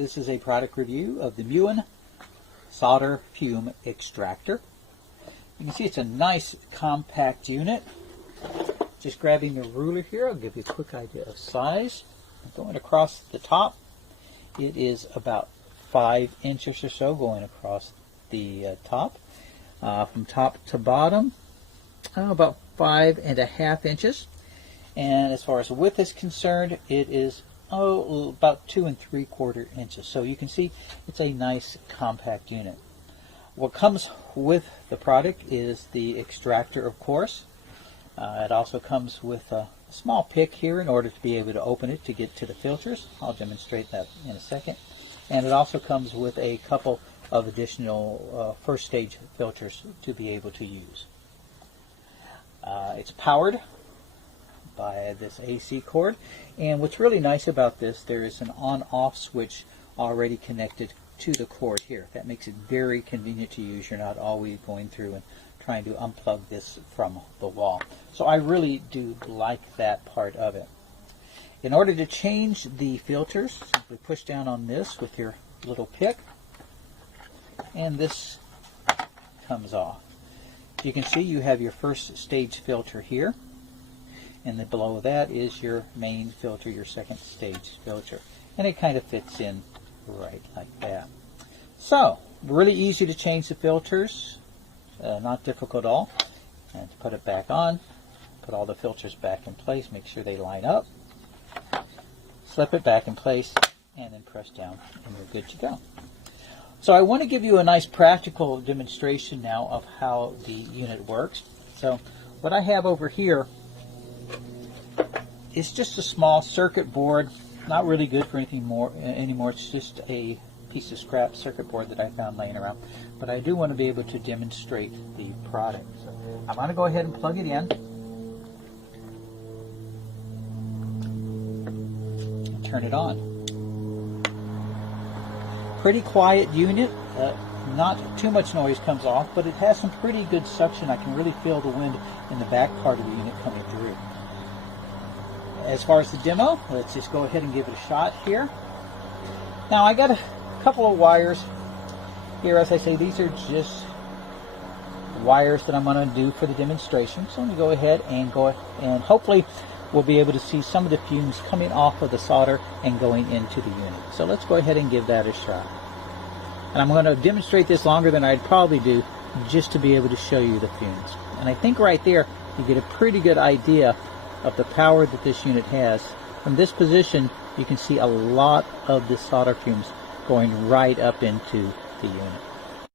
This is a product review of the Muin Solder Fume Extractor. You can see it's a nice compact unit. Just grabbing the ruler here, I'll give you a quick idea of size. Going across the top, it is about 5 inches or so going across the top. From top to bottom, about 5.5 inches. And as far as width is concerned, it is about 2 3/4 inches. So you can see it's a nice compact unit. What comes with the product is the extractor, of course. It also comes with a small pick here in order to be able to open it to get to the filters. I'll demonstrate that in a second. And it also comes with a couple of additional first stage filters to be able to use. It's powered by this AC cord, and what's really nice about this, there is an on-off switch already connected to the cord here. That makes it very convenient to use. You're not always going through and trying to unplug this from the wall. So I really do like that part of it. In order to change the filters, simply push down on this with your little pick, and this comes off. You can see you have your first stage filter here, and then below that is your main filter, your second stage filter, and it kind of fits in right like that. So really easy to change the filters, not difficult at all. And to put it back on, put all the filters back in place, make sure they line up, slip it back in place, and then press down, and you're good to go. So I want to give you a nice practical demonstration now of how the unit works. So what I have over here is just a small circuit board, not really good for anything more anymore. It's just a piece of scrap circuit board that I found laying around. But I do want to be able to demonstrate the product. So I'm going to go ahead and plug it in and turn it on. Pretty quiet unit, not too much noise comes off, but it has some pretty good suction. I can really feel the wind in the back part of the unit coming through. As far as the demo, let's just go ahead and give it a shot here. Now I got a couple of wires here. As I say, these are just wires that I'm going to do for the demonstration. So I'm going to go ahead and hopefully we'll be able to see some of the fumes coming off of the solder and going into the unit. So let's go ahead and give that a shot. And I'm going to demonstrate this longer than I'd probably do just to be able to show you the fumes. And I think right there you get a pretty good idea of the power that this unit has. From this position you can see a lot of the solder fumes going right up into the unit.